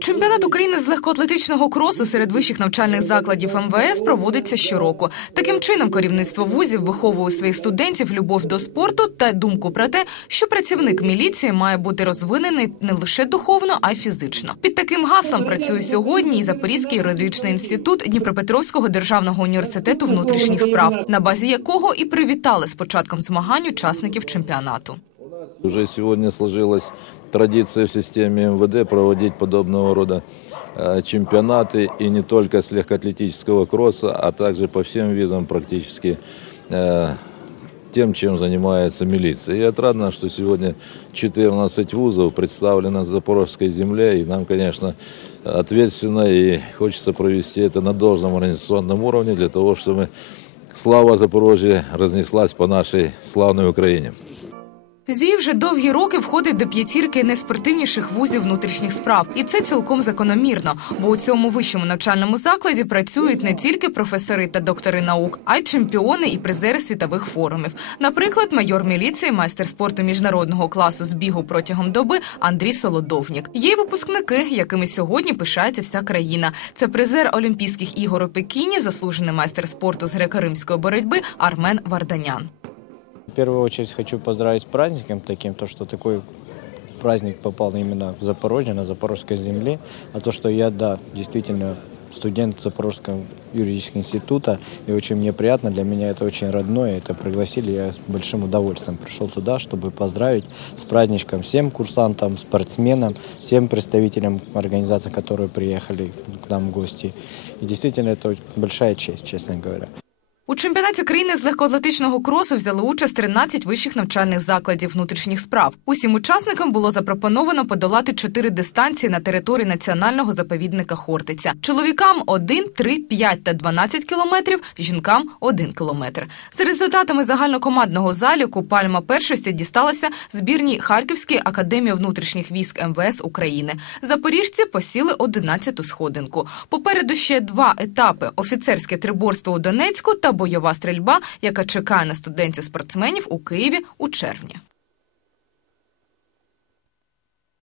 Чемпіонат України з легкоатлетичного кросу серед вищих навчальних закладів МВС проводиться щороку. Таким чином, керівництво вузів виховує своїх студентів любов до спорту та думку про те, що працівник міліції має бути розвинений не лише духовно, а й фізично. Під таким гаслом працює сьогодні і Запорізький юридичний інститут Дніпропетровського державного університету внутрішніх справ, на базі якого і привітали з початком змагань учасників чемпіонату. Уже сегодня сложилась традиция в системе МВД проводить подобного рода э, чемпионаты и не только с легкоатлетического кросса, а также по всем видам практически э, тем, чем занимается милиция. И отрадно, что сегодня 14 вузов представлено на Запорожской земле, и нам, конечно, ответственно и хочется провести это на должном организационном уровне для того, чтобы слава Запорожья разнеслась по нашей славной Украине. ЗІ вже довгі роки входить до п'ятірки найспортивніших вузів внутрішніх справ, і це цілком закономірно. Бо у цьому вищому навчальному закладі працюють не тільки професори та доктори наук, а й чемпіони і призери світових форумів. Наприклад, майор міліції, майстер спорту міжнародного класу з бігу протягом доби Андрій Солодовнік. Є й випускники, якими сьогодні пишається вся країна. Це призер Олімпійських ігор у Пекіні, заслужений майстер спорту з греко-римської боротьби Армен Варданян. Первую очередь хочу поздравить с праздником таким, то, что такой праздник попал именно в Запорожье, на Запорожской земле, а то, что я, да, действительно студент Запорожского юридического института, и очень мне приятно, для меня это очень родное, это пригласили, я с большим удовольствием пришел сюда, чтобы поздравить с праздничком всем курсантам, спортсменам, всем представителям организаций, которые приехали к нам в гости. И действительно, это большая честь, честно говоря. Чемпіонаті країни з легкоатлетичного кросу взяли участь 13 вищих навчальних закладів внутрішніх справ. Усім учасникам було запропоновано подолати чотири дистанції на території національного заповідника Хортиця. Чоловікам 1, 3, 5 та 12 кілометрів, жінкам 1 кілометр. За результатами загальнокомандного заліку пальма першості дісталася збірній Харківської академії внутрішніх військ МВС України. Запоріжці посіли 11-ту сходинку. Попереду ще два етапи: офіцерське триборство у Донецьку та бойова стрільба, яка чекає на студентів-спортсменів у Києві у червні.